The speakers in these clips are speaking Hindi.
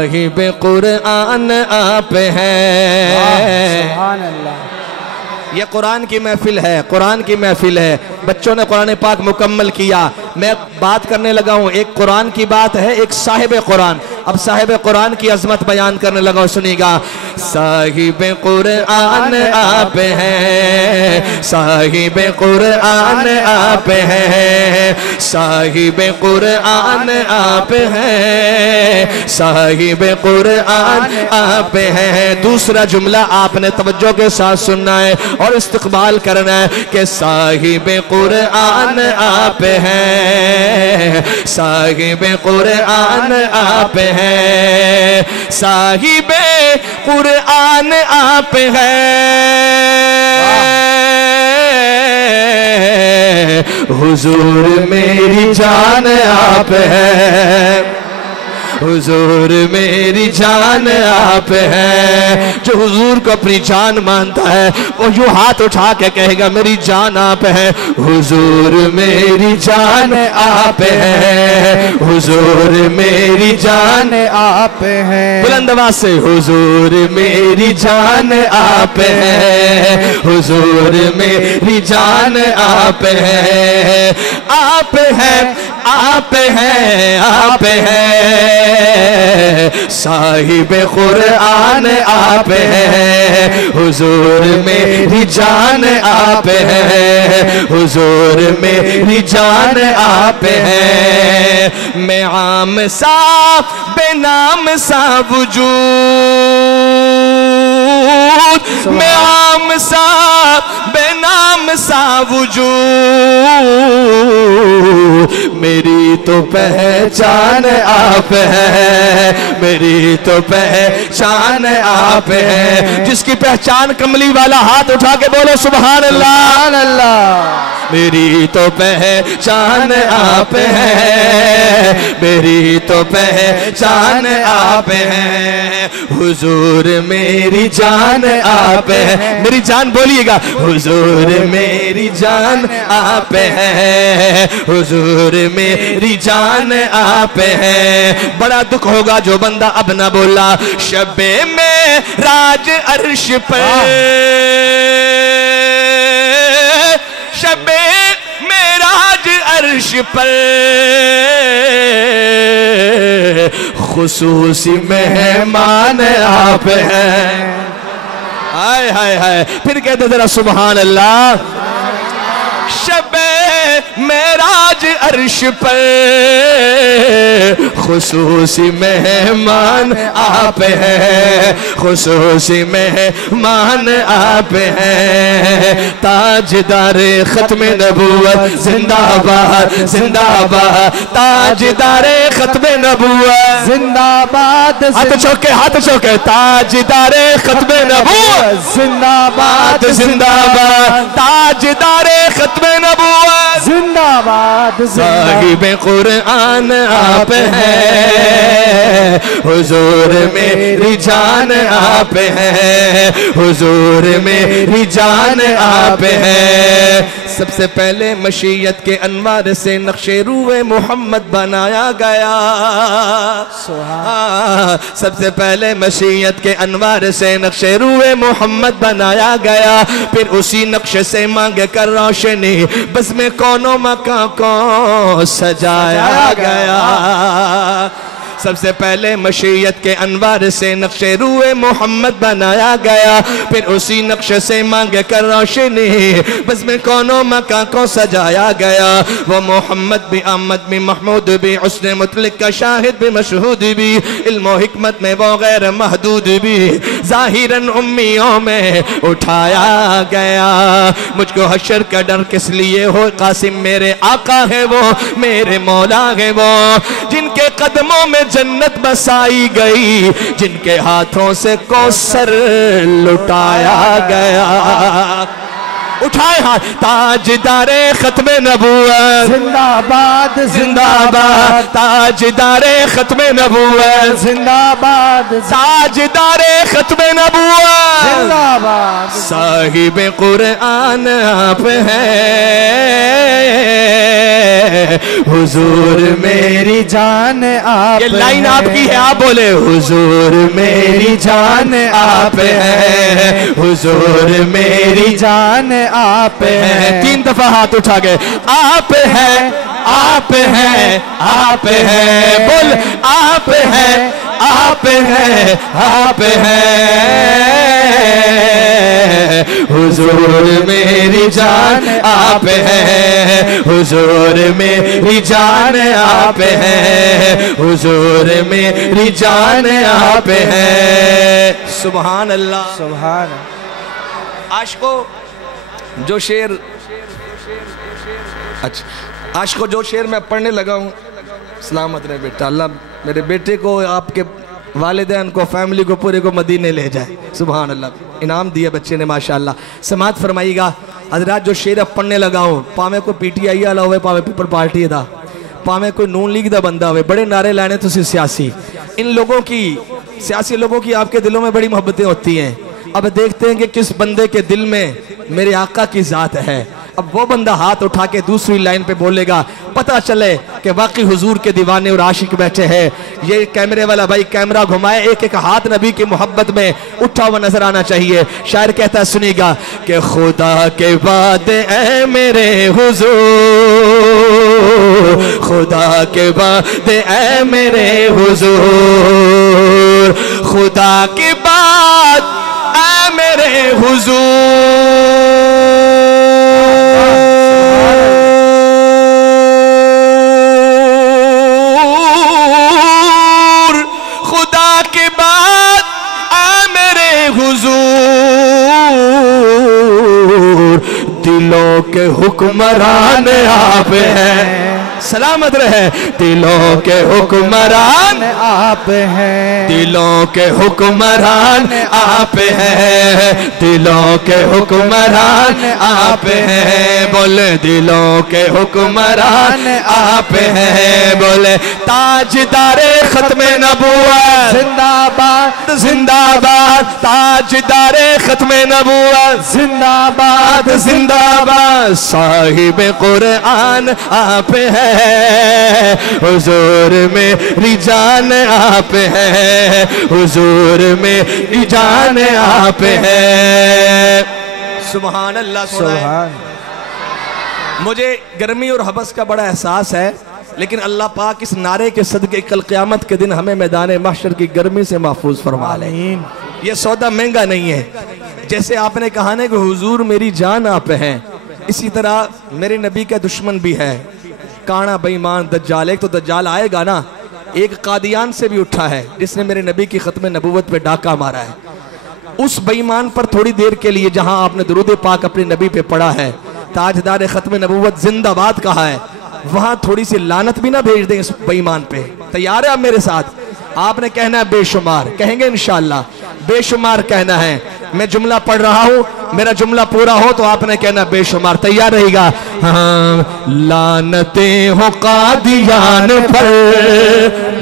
साहिब कुरान आप हैं। सुभान अल्लाह। ये कुरान की महफिल है, कुरान की महफिल है। बच्चों ने कुरान पाक मुकम्मल किया, मैं बात करने लगा हूँ। एक कुरान की बात है, एक साहिब कुरान। अब साहिब कुरान की अजमत बयान करने लगा हूँ, सुनिएगा। साहिब कुरान आप हैं, साहिब कुरान आप हैं, साहिब कुरान आप हैं, साहिब कुरान आप हैं। दूसरा जुमला आपने तवज्जो के साथ सुनना है और इस्तकबाल करना है कि साहिब कुरान आप हैं, साहिब कुरान आप हैं, साहिब कुरान आप हैं। हुजूर मेरी जान आप हैं, हुजूर मेरी जान आप हैं। जो हुजूर को अपनी जान मानता है वो यूं हाथ उठा के कहेगा मेरी जान आप हैं। हुजूर मेरी जान आप हैं, हुजूर मेरी जान आप हैं। बुलंद आवाज से हुजूर मेरी जान आप हैं, हुजूर मेरी जान आप हैं। आप हैं, आप हैं, आप हैं, साहिब कुरान आप हैं। हुजूर मेरी जान आप हैं, हुजूर मेरी जान आप हैं। मैं आम सा बेनाम सा वजूद, मैं आम सा बेनाम सा वजूद, मेरी तो पहचान आप है, मेरी तो पहचान आप है। जिसकी पहचान कमली वाला हाथ उठा के बोलो सुभान अल्लाह अल्लाह। मेरी तो पहचान आप है, मेरी तो पहचान आप है। हुजूर मेरी जान आप है, मेरी जान बोलिएगा। हुजूर मेरी जान आप है, हुजूर मेरी जान आप है। बड़ा दुख होगा जो बंदा अब ना बोला। शबे में राज अर्श पर, शबे में राज अर्श पर, खुसूसी मेहमान आप हैं। हाय हाय हाय, फिर कहते जरा सुभान अल्लाह। शबे मेराज अर्श पर, खुसूसी मेहमान आप हैं, खुसूसी मेहमान आप हैं। ताजदार खत्म नबूवत जिंदाबाद जिंदाबाद, ताजदार खत्म नबूवत जिंदाबाद। हाथ चौके, हाथ चौके। ताजदार खत्म नबूवत जिंदाबाद जिंदाबाद, ताजदार खत्म नबूवत जिंदाबाद। साहिब कुरान आप हैं, हुजूर मेरी जान आप हैं, हुजूर मेरी जान आप हैं। सबसे पहले मशीयत के अनवार से नक्शे रूए मोहम्मद बनाया गया। सबसे पहले मशीयत के अनवार से नक्शे रूए मोहम्मद बनाया गया। फिर उसी नक्शे से मांग कर रोशनी बस में कौनो मकां को सजाया गया। सबसे पहले मशीयत के अनवार से नक्शे रूए मोहम्मद बनाया गया। फिर उसी नक्शे से मांग कर रोशनी बस में कौनो मकां को सजाया गया। वो मोहम्मद भी, अहमद भी, महमूद भी, उसने मुतलिक का शाहिद भी, मशहूद भी, इल्म हिकमत में वो गैर महदूद भी, जाहिरन उम्मियों में उठाया गया। मुझको हशर का डर किस लिए हो, कासिम मेरे आका है वो, मेरे मौला है वो, जिनके कदमों में जन्नत बसाई गई, जिनके हाथों से कौसर लुटाया गया। उठाए हाथ। ताजदारे खत्मे नबूवत जिंदाबाद जिंदाबाद, ताजदारे खत्मे नबूवत जिंदाबाद ताजदारे खत्मे नबूवत जिंदाबाद। साहिब कुरआन आप हैं, हुजूर मेरी जान आप ये लाइन आपकी है, आप बोले हुजूर मेरी जान आप हैं, हुजूर मेरी जान आप हैं। 3 दफा हाथ उठा गए। आप हैं, आप हैं, आप हैं, बोल आप हैं, आप हैं, आप हैं, हुजूर मेरी जान आप हैं, हुजूर मेरी जान आप हैं, हुजूर मेरी जान आप हैं। सुभान अल्लाह। सुभान। आशिको जो शेर, अच्छा आशिको जो शेर मैं पढ़ने लगा हूँ, सलामत रहे बेटा, अल्लाह मेरे बेटे को, आपके वालिदैन को, फैमिली को, पूरे को मदीने ले जाए। सुभान अल्लाह, इनाम दिया बच्चे ने माशाअल्लाह। समात फरमाइएगा हज़रात, जो शेर अब पढ़ने लगा हूँ, पावे को PTI वाला हुए, पावे पीपल पार्टी दा, पावे कोई नून लीग दा बंदा हुए, बड़े नारे लाने तुसी सियासी, इन लोगों की, सियासी लोगों की आपके दिलों में बड़ी मोहब्बतें होती हैं। अब देखते हैं कि किस बंदे के दिल में मेरे आका की ज़ात है। अब वो बंदा हाथ उठा के दूसरी लाइन पे बोलेगा, पता चले कि वाकई हुजूर के दीवाने और आशिक बैठे हैं। ये कैमरे वाला भाई कैमरा घुमाए, एक एक हाथ नबी की मोहब्बत में उठा हुआ नजर आना चाहिए। शायर कहता है, सुनिएगा कि खुदा के बाद ऐ मेरे हुजूर, खुदा के बाद ऐ मेरे हुजूर, खुदा के बाद ऐ मेरे हुजूर, दिलों के हुक्मरान आप हैं। सलामत रहे। दिलों के हुक्मरान आप हैं, दिलों के हुक्मरान आप हैं, दिलों के हुक्मरान आप हैं, बोले दिलों के हुक्मरान आप हैं, बोले ताजदारे खत्मे नबूवत जिंदाबाद जिंदाबाद, ताजदारे खत्मे नबूवत जिंदाबाद जिंदाबाद, साहिब कुरआन आप हैं, हुजूर मेरी जान आप हैं, हुजूर मेरी जान आप हैं। सुभान अल्लाह। सुभान। मुझे गर्मी और हबस का बड़ा एहसास है, लेकिन अल्लाह पाक इस नारे के सदके कल क़यामत के दिन हमें मैदान महशर की गर्मी से महफूज फरमा ले। ये सौदा महंगा नहीं है। जैसे आपने कहा ना कि हुजूर मेरी जान आप हैं, इसी तरह मेरे नबी का दुश्मन भी है, काना बेईमान दज्जाल। एक तो दज्जाल आएगा ना, एक कादियान से भी उठा है जिसने मेरे नबी की खत्म नबूवत पे डाका मारा है। उस बेईमान पर थोड़ी देर के लिए जहां आपने दुरूद पाक अपने नबी पे पढ़ा है, ताजदार खत्म नबूवत जिंदाबाद कहा है, वहां थोड़ी सी लानत भी ना भेज दें इस बेईमान पे। तैयार है आप मेरे साथ? आपने कहना है बेशुमार, कहेंगे इंशाअल्लाह बेशुमार कहना है। मैं जुमला पढ़ रहा हूं, मेरा जुमला पूरा हो तो आपने कहना बेशुमार। तैयार रहेगा? हाँ। लानतें हो कादियान पर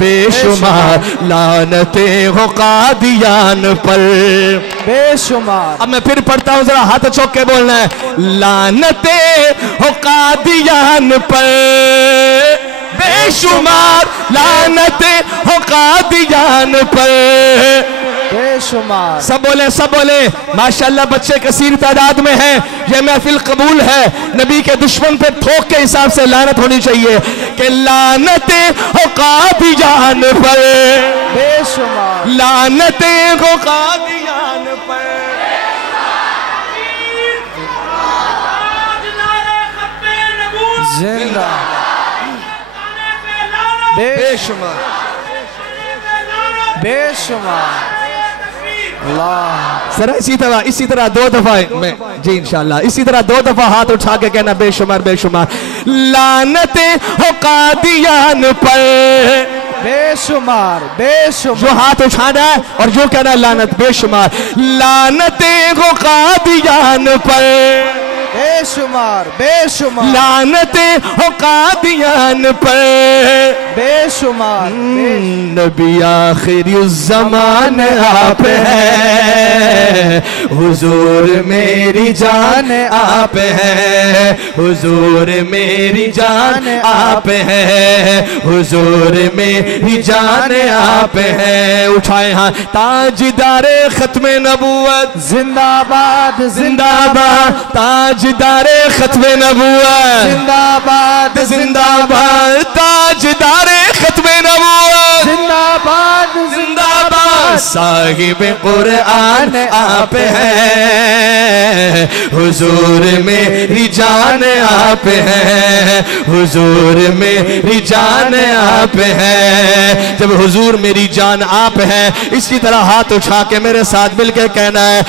बेशुमार, लानतें हो कादियान पर बेशुमार। अब मैं फिर पढ़ता हूं, जरा हाथ चौक के बोलना है। लानतें हो कादियान पर बेशुमार, लानतें हो कादियान पर बेशुमार। सब बोले, सब बोले। माशाअल्लाह बच्चे कसीर तादाद में हैं। ये महफिल कबूल है। नबी के दुश्मन पे थोक के हिसाब से लानत होनी चाहिए कि लानतें हो कादियान पर बेशुमार, लानतें हो कादियान पर। जिंदा बेशुमार बेशुमार। अल्लाह। सर इसी तरह 2 दफा मैं जी इंशाल्लाह इसी तरह 2 दफा हाथ उठा के कहना बेशुमार बेशुमार। लानतें हो कादियान पर बेशुमार बेशुमार। जो हाथ उठाना है और जो कहना लानत बेशुमार। लानतें हो कादियान पर बेशुमार बेशुमार लानतें हो कादियान पर, बेशुमार नबी आखिरी ज़मान आप हैं, हुजूर मेरी जान आप हैं, हुजूर मेरी जान आप हैं, हुजूर मेरी जान आप हैं। उठाए हाथ, ताजदारे खत्मे नबूवत जिंदाबाद जिंदाबाद, ताजदारे खत्मे नबूवत जिंदाबाद जिंदाबाद, ताजदारे खत्मे नबूवत जिंदाबाद जिंदाबाद, साहिब कुरआन आप हैं, हुजूर मेरी जान आप हैं, हुजूर मेरी जान आप हैं। जब हुजूर मेरी जान आप हैं, इसी तरह हाथ उठा के मेरे साथ मिलकर कहना है,